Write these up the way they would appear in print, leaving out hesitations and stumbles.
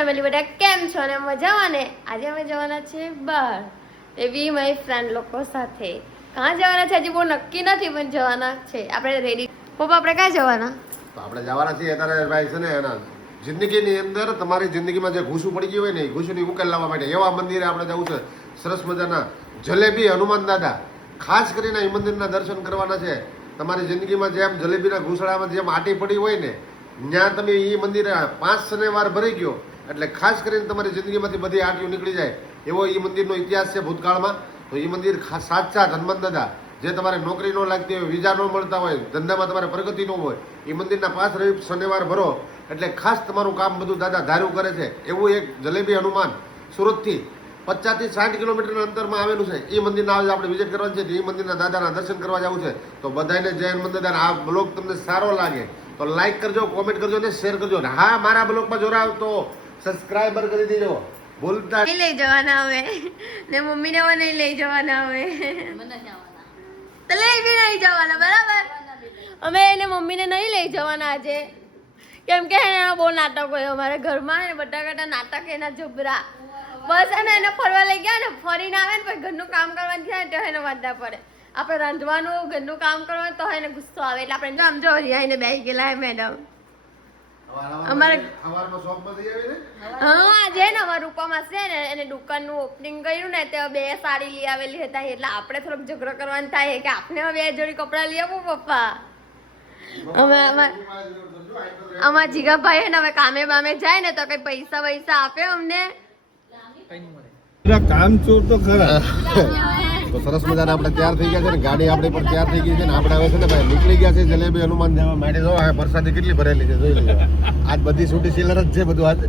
Family બધા કેમ છો ને મજામાં ને? આજે અમે જવાના છે બહાર એવી મારી ફ્રેન્ડ લોકો સાથે. ક્યાં જવાના છે હજી બહુ નક્કી નથી પણ જવાના છે. આપણે રેડી. પપ્પા આપણે ક્યાં જવાના? તો આપણે જવાના છીએ અત્યારે ભાઈ છે ને એના જિંદગીની અંદર તમારી જિંદગીમાં જે ઘૂસું પડી ગયું હોય ને એ ઘૂસુની ઉકેલ લાવવા માટે એવા મંદિરે આપણે જવું છે. સરસ મજાના જલેબી હનુમાન દાદા, ખાસ કરીને એ મંદિરના દર્શન કરવાના છે. તમારી જિંદગીમાં જેમ જલેબીના ઘૂસડામાં જેમ આટી પડી હોય ને ત્યાં તમે એ મંદિરે 5 શનિવાર ભરી ગયો એટલે ખાસ કરીને તમારી જિંદગીમાંથી બધી આટીઓ નીકળી જાય એવો એ મંદિરનો ઇતિહાસ છે ભૂતકાળમાં. તો એ મંદિર સાક્ષાત હનુમાન દાદા, જે તમારે નોકરી ન લાગતી હોય, વિઝા ન મળતા હોય, ધંધામાં તમારે પ્રગતિ ન હોય, એ મંદિરના 5 શનિવાર ભરો એટલે ખાસ તમારું કામ બધું દાદા ધાર્યું કરે છે. એવું એક જલેબી હનુમાન સુરતથી 50 થી 60 કિલોમીટરના અંતરમાં આવેલું છે. એ મંદિરના આજે આપણે વિઝિટ કરવાનું છે. એ મંદિરના દાદાના દર્શન કરવા જવું છે. તો બધાને જય હનુમાન દાદા. આ બ્લોગ તમને સારો લાગે તો લાઈક કરજો, કોમેન્ટ કરજો અને શેર કરજો. હા, મારા બ્લોગમાં જોડાવ તો સબસ્ક્રાઇબર કરી દેજો. બોલતા નહીં લઈ જવાના હવે ને મમ્મીને પણ નહીં લઈ જવાના હવે. તો લઈ બી નહીં જવાના, બરાબર? અમે એને મમ્મીને નહીં લઈ જવાના આજે, કેમ કે એના બહુ નાટક હોય અમારા ઘરમાં ને બધા કરતા નાટક એના જબરા. બસ એને ફરવા લઈ ગયા ને ફરીને આવે ને પછી ઘરનું કામ કરવાનું થાય ને તો એને વાંધા પડે. આપણે રાંધવાનું, ઘરનું કામ કરવાનું તો એને ગુસ્સો આવે એટલે આપણે આમ જો આવીને બેસી ગયેલા મેડમ અમારે. હા, આજે ને અમારા રૂપામાં છે ને એને દુકાનનું ઓપનિંગ કર્યું ને તો 2 સાડી લઈ આવેલી હતા એટલે આપણે થોડોક ઝઘડો કરવાનું થાય કે આપણે 2 જોડી કપડાં લઈ આવું પપ્પા. અમારા જીગાભાઈ ને હવે કામે બામે જાય ને તો કઈ પૈસા આપે અમને. કામચોર તો ખરા. તો સરસ મજાના આપણે તૈયાર થઈ ગયા છે ને ગાડી આપણી પણ તૈયાર થઈ ગઈ છે ને આપણે હવે છે ને ભાઈ નીકળી ગયા છે જલેબી હનુમાન જવા માટે. જો આ વરસાદી કેટલી ભરેલી છે જોઈ લેજો. આજ બધી છૂટી સિલર જ છે બધું આજ.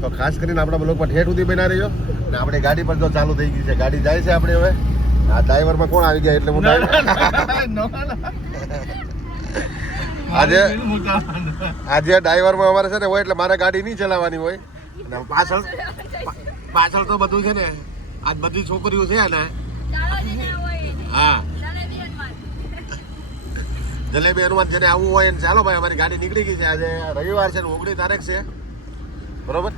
તો ખાસ કરીને આપણા બ્લોગમાં ઠેઠ સુધી બના રહ્યો ને આપણી ગાડી પણ જો ચાલુ થઈ ગઈ છે. ગાડી જાય છે આપણે હવે. આ ડ્રાઈવરમાં કોણ આવી ગયા એટલે હું આજે ડ્રાઈવરમાં અમારે છે ને હોય એટલે મારે ગાડી નહીં ચલાવવાની હોય અને પાછળ તો બધું છે ને આજ બધી છોકરીઓ છે ને. હા, જલેબી હનુમાન જેને આવવું હોય ને ચાલો ભાઈ અમારી ગાડી નીકળી ગઈ છે. આજે રવિવાર છે ને 19 તારીખ છે, બરોબર.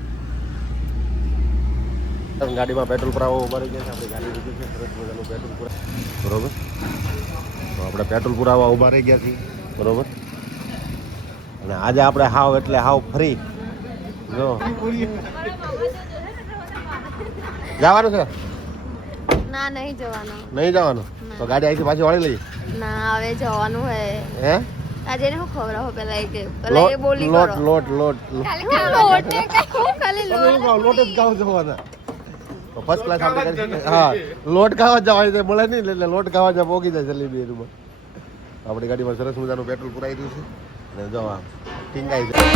ગાડીમાં પેટ્રોલ પુરાવો ઉભારી ગયા છે. આપણી ગાડી લીધી છે સરસ મજાનું પેટ્રોલ પુરાવો, બરોબર. તો આપણે પેટ્રોલ પુરાવા ઉભા રહી ગયા છીએ, બરોબર. અને આજે આપણે હાવ એટલે હાવ ફ્રી. જો જવાનું છે? ના, નહીં જવાનું. નહીં જવાનું? તો ગાડી અહીંથી પાછી વાળી લઈએ. ના, હવે જવાનું હે. હે? આજે ને હું ખવડાવો પેલા એ બોલી કરો. લોટ ખાલી લોટ જ ગાવ જવાના. તો ફર્સ્ટ ક્લાસ આપણે કરી. હા, લોટ ખાવા જવાની છે, મળે નહીં એટલે લોટ ખાવા જ પોગી જાય જલેબી એનું. આપણી ગાડીમાં સરસ મજાનું પેટ્રોલ પુરાઈ રહ્યું છે અને જો આ ટીંગાઈ જાય.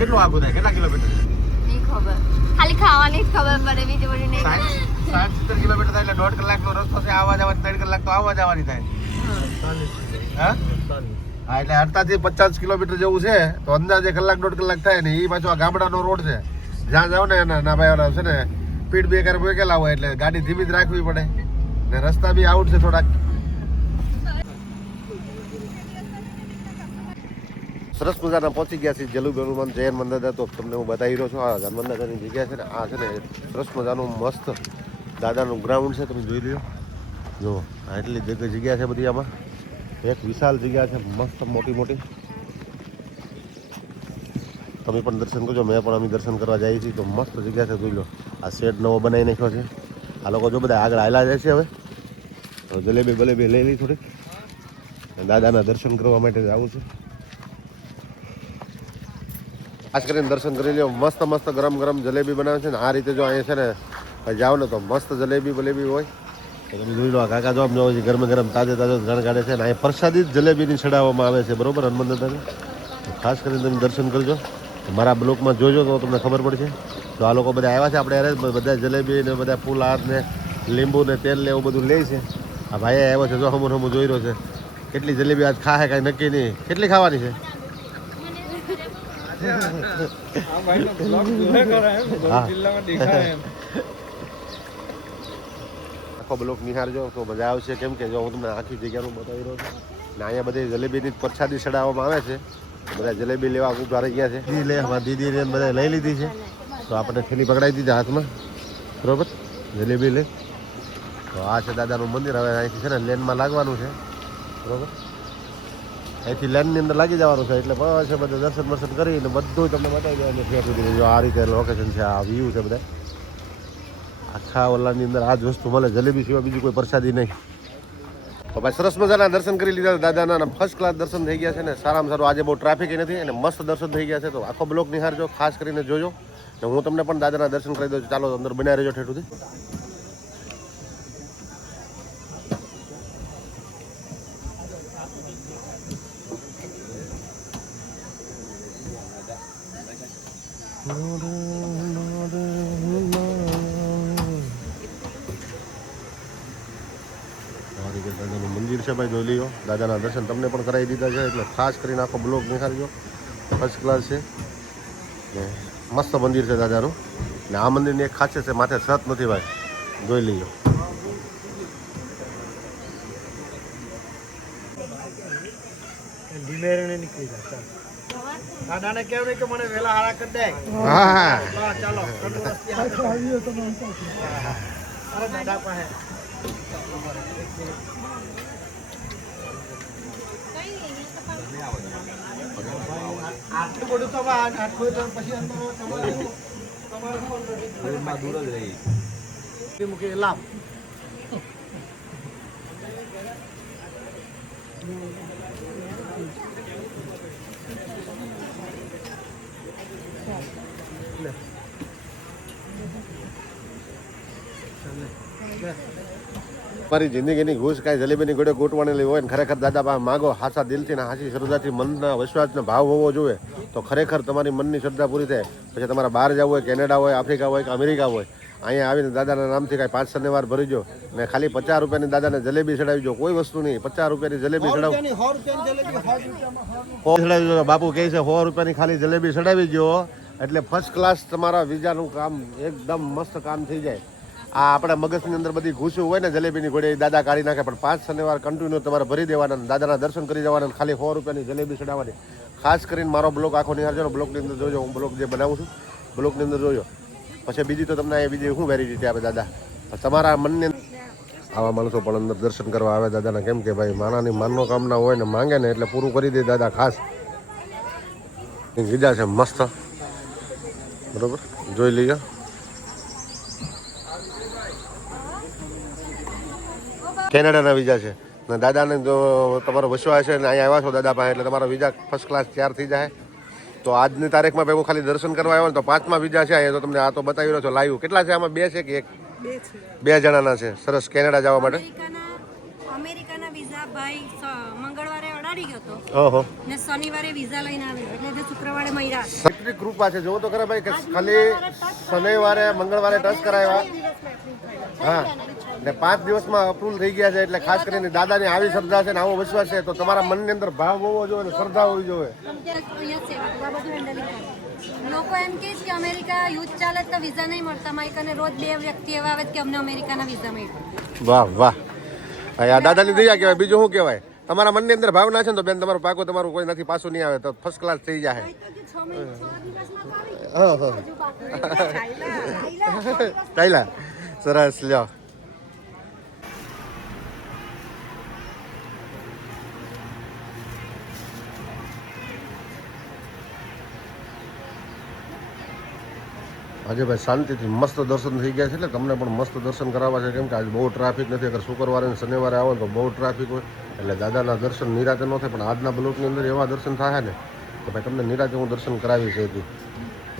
કેટલું આગું થાય? કેટલા કિલોમીટર? નહીં ખબર, ખાલી ખાવાની જ ખબર પડે, બીજી બધી નહીં. 60-70 કિલોમીટર થાય એટલે 1.5 કલાકનો રસ્તો છે. આવવા જવાની 3 કલાક તો આવવા જવાની થાય. હા, એટલે 48 થી 50 કિલોમીટર જેવું છે તો અંદાજે 1-1.5 કલાક થાય ને. એ પાછો આ ગામડાનો રોડ છે. જ્યાં જાવ ને ના ભાઈ છે ને સ્પીડ બ્રેકર મૂકેલા હોય એટલે ગાડી ધીમી જ રાખવી પડે ને. રસ્તા બી આઉટ છે થોડાક. સરસ મજાના પહોંચી ગયા છે જલેબી હનુમાન જૈન મંદિર. તો તમને હું બતાવી રહ્યો છું. આ હનુમાન દાદાની જગ્યા છે ને આ છે ને સરસ મજાનું મસ્ત દાદાનું ગ્રાઉન્ડ છે. તમે જોઈ લો, જો આટલી જગ્યા છે બધી. આમાં એક વિશાળ જગ્યા છે, મસ્ત મોટી. તમે પણ દર્શન કરજો, મેં પણ અમે દર્શન કરવા જઈએ છીએ. તો મસ્ત જગ્યા છે, જોઈ લો. આ શેડ નવો બનાવી નાખ્યો છે. આ લોકો જો બધા આગળ હાલા જાય છે. હવે તો જલેબી બલેબી લઈ લઈ થોડીક, દાદાના દર્શન કરવા માટે જવું છે. ખાસ કરીને દર્શન કરી લો. મસ્ત ગરમ જલેબી બનાવે છે ને આ રીતે. જો અહીંયા છે ને જાઓ ને તો મસ્ત જલેબી બલેબી હોય. તમે જોઈ લો, કાકા જો ગરમ તાજો ઘણ કાઢે છે ને. અહીં પ્રસાદી જ જલેબીની ચડાવવામાં આવે છે, બરોબર, હનુમાન દાદાને. ખાસ કરીને તમે દર્શન કરજો. મારા બ્લોગમાં જોજો તો તમને ખબર પડશે. તો આ લોકો બધા આવ્યા છે આપણે અરે બધા જલેબી ને બધા ફૂલ હાર ને લીંબુ ને તેલ ને એવું બધું લે છે. આ ભાઈ આવ્યો છે જો હમું જોઈ રહ્યો છે. કેટલી જલેબી આજ ખાહે કાંઈ નક્કી નહીં. કેટલી ખાવાની છે? આખો બ્લોક નિહાળજો તો મજા આવશે. કેમ કે જો હું તમને આખી જગ્યાનું બતાવી રહ્યો છું ને અહીંયા બધી જલેબીની પ્રસાદી ચડાવવામાં આવે છે. બધા જલેબી લેવા ઉભા રહી ગયા છે. દીદીને બધા લઈ લીધી છે તો આપણે થેલી પકડાવી દીધી હાથમાં, બરોબર. જલેબી લે તો આ છે દાદાનું મંદિર. હવે અહીંથી છે ને લેનમાં લાગવાનું છે, બરોબર. અહીંથી લેનની અંદર લાગી જવાનું છે એટલે બસ બધા દર્શન દર્શન કરીને બધું તમને બતાવી દેવાનું છે. સુધી જો આ રીતે લોકેશન છે, આ વ્યૂ છે બધા આખા ઓલાની અંદર આ જ વસ્તુ મળે. જલેબી સિવાય બીજી કોઈ પ્રસાદી નહીં. તો ભાઈ સરસ મજાના દર્શન કરી લીધા દાદાના. ફર્સ્ટ ક્લાસ દર્શન થઈ ગયા છે ને સારામાં સારું. આજે બહુ ટ્રાફિક નથી અને મસ્ત દર્શન થઈ ગયા છે. તો આખો બ્લોક નિહાળજો, ખાસ કરીને જોજો. ને હું તમને પણ દાદાના દર્શન કરી દઉં છું. ચાલો અંદર બનાવી રહેજો ઠેઠ સુધી. દાદાનું મંદિર છે ભાઈ, જોઈ લ્યો. દાદાના દર્શન તમને પણ કરાવી દીધા છે એટલે ખાસ કરીને આખો બ્લોક નિહાળજો. ફર્સ્ટ ક્લાસ છે ને મસ્ત મંદિર છે દાદાનું. ને આ મંદિરની એક ખાસિયત છે, માથે છત નથી ભાઈ, જોઈ લઈએ. દાદાને કેવું કે મને વેલા હારા કરી દે. હા ચાલો દાદા પાસે આટલું બધું તો આટલું તો પછી દૂર જ રહી મૂકી લાભ. તમારી જિંદગીની ઘૂસ કાંઈ જલેબીની ગોળે ગોટવાનેલી હોય ને ખરેખર દાદા પાસે માગો હાચા દિલથી ને હાચી શ્રદ્ધાથી, મનના વિશ્વાસનો ભાવ હોવો જોઈએ તો ખરેખર તમારી મનની શ્રદ્ધા પૂરી થાય. પછી તમારા બહાર જવું હોય, કેનેડા હોય, આફ્રિકા હોય કે અમેરિકા હોય, અહીંયા આવીને દાદાના નામથી કાંઈ 5 શનિવાર ભરી દો ને ખાલી 50 રૂપિયાની દાદાને જલેબી ચડાવી દો. કોઈ વસ્તુ નહીં, 50 રૂપિયાની જલેબી ચડાવી દો. બાપુ કહે છે 100 રૂપિયાની ખાલી જલેબી ચડાવી દો એટલે ફર્સ્ટ ક્લાસ તમારા વિઝાનું કામ એકદમ મસ્ત કામ થઈ જાય. આ આપણા મગજની અંદર બધી ઘૂસું હોય ને જલેબીની ઘોડે દાદા કાઢી નાખે. પણ 5 શનિવાર કન્ટિન્યુ તમારે ભરી દેવાના, દાદાના દર્શન કરી જવાના, ખાલી 100 રૂપિયાની જલેબી ચડાવવાની. ખાસ કરીને મારો બ્લોગ આખો નિહાળજો. બ્લોગની અંદર જોજો, હું બ્લોગ જે બનાવું છું બ્લોગની અંદર જોજો. પછી બીજી તો તમને અહીંયા બીજી શું વેરાયટી આપે દાદા તમારા મનની. આવા માણસો પણ અંદર દર્શન કરવા આવે દાદાના. કેમ કે ભાઈ માનાની માનનો કામના હોય ને માંગે ને એટલે પૂરું કરી દે દાદા. ખાસ વિઝા છે મસ્ત, બરોબર, જોઈ લઈએ. કેનેડાના વિઝા છે ને દાદાને જો તમારો વિશ્વાસ છે ને અહીંયા આવ્યા છો દાદા પાસે એટલે તમારો વિઝા ફર્સ્ટ ક્લાસ તૈયાર થઈ જાય. તો આજની તારીખમાં ભાઈ હું ખાલી દર્શન કરવા આવ્યો ને તો 5મા વિઝા છે અહીંયા. તો તમને આ તો બતાવી રહ્યો છો લાઈવ. કેટલા છે આમાં? 2 છે કે 1? 2 જણાના છે. સરસ. કેનેડા જવા માટે અમેરિકાના વિઝા ભાઈ મંગળવારે અડાડી ગયો તો ઓહો ને શનિવારે વિઝા લઈને આવ્યો એટલે જે શુક્રવારે મળ્યા. કેટલી કૃપા છે જોવો તો ખરા ભાઈ કે ખાલી શનિવારે મંગળવારે ટચ કરાવ્યા. હા ને 5 દિવસમાં અપ્રુવલ થઈ ગયા છે. એટલે ખાસ કરીને દાદાની આવી શ્રદ્ધા છે ને આવો વિશ્વાસ છે તો તમારા મનની અંદર ભાવ હોવો જોઈએ ને શ્રદ્ધા હોવી જોઈએ. લોકો એમ કહે છે કે અમેરિકા યુદ્ધ ચાલે તો વિઝા નહીં મળતા. મારી કને રોજ 2 વ્યક્તિ એવા આવે કે અમને અમેરિકાના વિઝા મળ્યા. વાહ વાહ, આ દાદાની દયા કહેવાય. બીજું શું કહેવાય? તમારા મનની અંદર ભાવના છે ને તો બેન તમારું પાકો તમારું કોઈ નથી પાછું નહીં આવે તો ફર્સ્ટ ક્લાસ થઈ જાય. ચાલ્યા સરસ. લ્યો આજે ભાઈ શાંતિથી મસ્ત દર્શન થઈ ગયા છે એટલે તમને પણ મસ્ત દર્શન કરાવવા છે. કેમ કે આજે બહુ ટ્રાફિક નથી. અગર શુક્રવારે અને શનિવારે આવો તો બહુ ટ્રાફિક હોય એટલે દાદાના દર્શન નિરાતે ન થાય. પણ આજના બ્લોકની અંદર એવા દર્શન થાય ને તો ભાઈ તમને નિરાતે હું દર્શન કરાવી છે.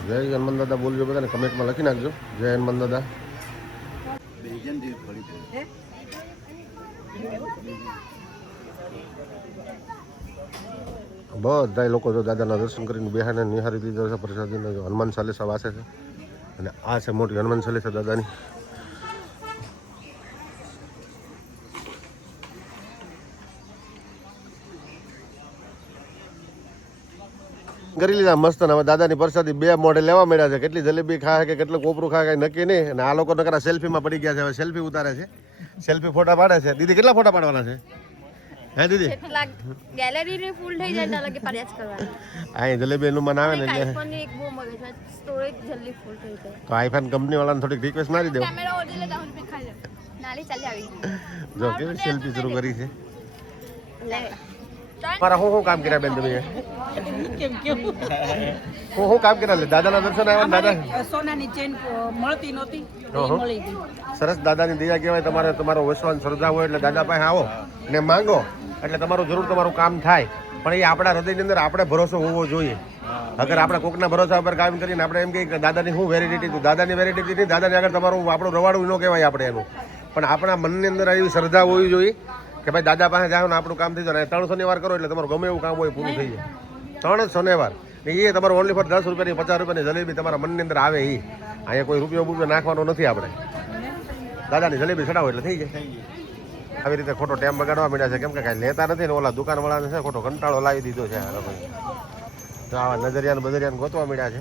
જય હનુમાન દાદા બોલજો બધાને, કમેન્ટમાં લખી નાખજો જય હનુમાન દાદા. બધા લોકો જો દાદાના દર્શન કરીને બેહાને નિહારી લીધો છે પ્રસાદીને. જો હનુમાન ચાલીસા વાસે છે અને આ છે મોટી હનુમાન ચાલીસા દાદાની. કરી લીધા મસ્ત. ને હવે દાદાની પ્રસાદી 2 મોઢે લેવા મળ્યા છે. કેટલી જલેબી ખાય કે કેટલું કોપરું ખાય કઈ નક્કી નહીં. અને આ લોકો નકરા સેલ્ફીમાં પડી ગયા છે. હવે સેલ્ફી ઉતારે છે, સેલ્ફી ફોટા પાડે છે. દીદી કેટલા ફોટા પાડવાના છે? હે દીદી? ગેલેરી ની ફૂલ થઈ જાય એટલે પડ્યા જ કરવાનું. અહીં જલેબી એનું મન આવે ને એટલે આઈફોન ની એક બહુ મગજ છે, સ્ટોરેજ જલ્દી ફૂલ થઈ જાય. તો આઈફોન કંપની વાળાને થોડીક રિક્વેસ્ટ મારી દેવો. કેમેરા ઓડી લે દાહુલ પે ખાઈ લે. નાલી ચાલી આવી. જો કેવી સેલ્ફી શરૂ કરી છે. લે મારા હું કામ કર્યા બેન તમે? હું કામ કર્યા? લે દાદાના દર્શન આવ્યા ને દાદા સોનાની ચેન મળતી નહોતી, ઓહો. મળી ગઈ. સરસ. દાદાની દયા કહેવાય. તમારે તમારો વિશ્વાસ શ્રદ્ધા હોય એટલે દાદા પાસે આવો ને માંગો એટલે તમારું જરૂર તમારું કામ થાય. પણ એ આપણા હૃદયની અંદર આપણે ભરોસો હોવો જોઈએ. અગર આપણે કોકના ભરોસા ઉપર કામ કરીને આપણે એમ કહીએ કે દાદાની શું વેલિડિટી હતું, દાદાની વેલિડિટી નહીં, દાદાની આગળ તમારું આપણું રવાડું ન કહેવાય આપણે એનું. પણ આપણા મનની અંદર એવી શ્રદ્ધા હોવી જોઈએ કે ભાઈ દાદા પાસે જાઓ ને આપણું કામ થઈ જાય. 3 શનિવાર કરો એટલે તમારું ગમે એવું કામ હોય પૂરું થઈ જાય. 3 શનિવાર એ તમારું ઓનલી ફોર 10 રૂપિયાની 50 રૂપિયાની જલેબી તમારા મનની અંદર આવે. અહીંયા કોઈ રૂપિયો નાખવાનો નથી આપણે. દાદાની જલેબી ચડાવો એટલે થઈ જાય. આવી રીતે ખોટો ટાઈમ બગાડવા મળ્યા છે. કેમ કે કાંઈ લેતા નથી ને ઓલા દુકાનવાળાને છે ખોટો કંટાળો લાવી દીધો છે આ લોકોએ. તો આવા નજરિયાને બજરિયાને ગોતવા મળ્યા છે.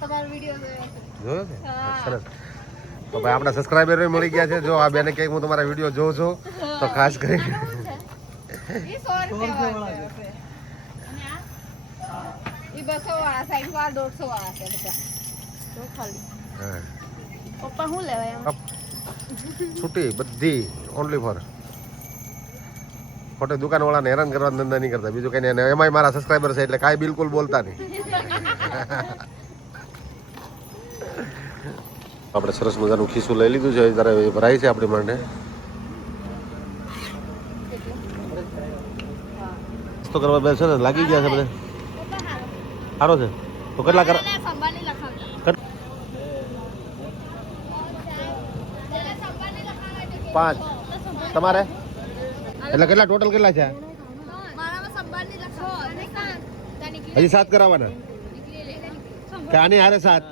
તમારો વિડિયો જોયો છે? સરસ. તો ભાઈ આપણા સબસ્ક્રાઈબર મળી ગયા છે. જો આ બેને કંઈક હું તમારા વિડીયો જોઉં છું તો ખાસ કરી એ 100 રૂપિયા એ 200 વાળા સાઈડ વાળા 150 વાળા છે બધા. તો ખાલી હા પપ્પા શું લેવાય એમાં? છૂટી બધી ઓનલી ફોર. ખોટી દુકાનવાળાને હેરાન કરવા ધંધા નહીં કરતા. બીજું કંઈ નહીં. એમાંય મારા સબસ્ક્રાઈબર છે એટલે કાંઈ બિલકુલ બોલતા નહીં. આપણે સરસ મજાનું ખીસું લઈ લીધું છે. ત્યારે ભરાય છે આપણી માટે. તો કરવા બે છે ને લાગી ગયા છે બધા. સારો છે તો કેટલા કર? સંભાળી લખાવતા 5 તમારે એટલે કેટલા ટોટલ કેટલા છે? મારામાં સંભાળની લખાવો અને 7 હજી 7 કરાવવાના કે આની હારે 7?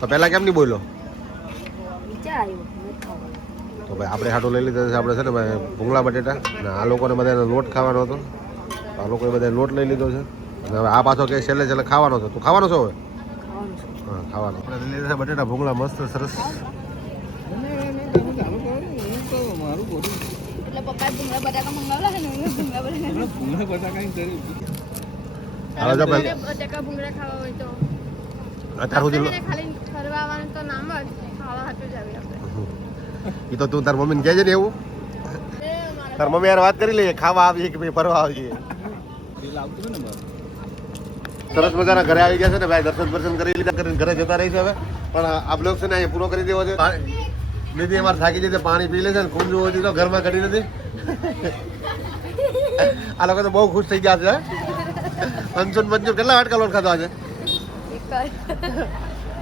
તો પહેલા કેમ નહીં બોલ્યો? તો ભાઈ આપણે હાટો લઈ લીધા છે. આપણે છે ને ભાઈ ભૂંગળા બટેટા ને આ લોકોને બધાને લોટ ખાવાનો હતો. આ લોકોએ બધા લોટ લઈ લીધો છે. હવે આ પાછો કે છેલ્લે ખાવાનો છે. તું ખાવાનો છો હવે? હા ખાવાનો. આપણે લઈ લીધા છે બટેટા ભૂંગળા મસ્ત સરસ. એટલે પપ્પાએ ભૂંગળા બટાકા મંગાવેલા છે ને ભૂંગળા બટાકા હવે જો ભાઈ બટાકા ભૂંગળા ખાવા હોય તો અત્યાર સુધી ખાલી ફરવા આવવાનું તો નામ જ ખાવા હાટું જ આવી આપણે. એ તો તું તાર મમ્મીને કહેજે ને એવું. તાર મમ્મી યાર વાત કરી લઈએ ખાવા આવીએ કે ભાઈ ફરવા આવીએ. સરસ મજાના ઘરે આવી ગયા છે ને ભાઈ. દર્શન કરી લીધા કરીને ઘરે જતા રહી છે હવે. પણ આ બ્લોગ છે ને અહીંયા પૂરો કરી દેવો છે. દીદી અમારે થાકી જશે, પાણી પી લે છે ને ખૂબ જોવો તો ઘરમાં કરી નથી. આ લોકો તો બહુ ખુશ થઈ ગયા છે. 500 કેટલા વાટકા લોટ ખાધો આજે?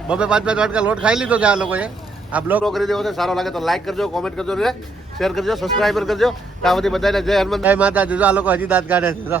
2-5 વાટકા લોટ ખાઈ લીધો છે આ લોકોએ. આ બ્લોગ કરી દેવો છે. સારો લાગે તો લાઈક કરજો, કોમેન્ટ કરજો ને શેર કરજો, સબસ્ક્રાઈબર કરજો. ત્યાં બધી બધાને જય હનુમાન માતા. આ લોકો હજી દાંત કાઢે છે.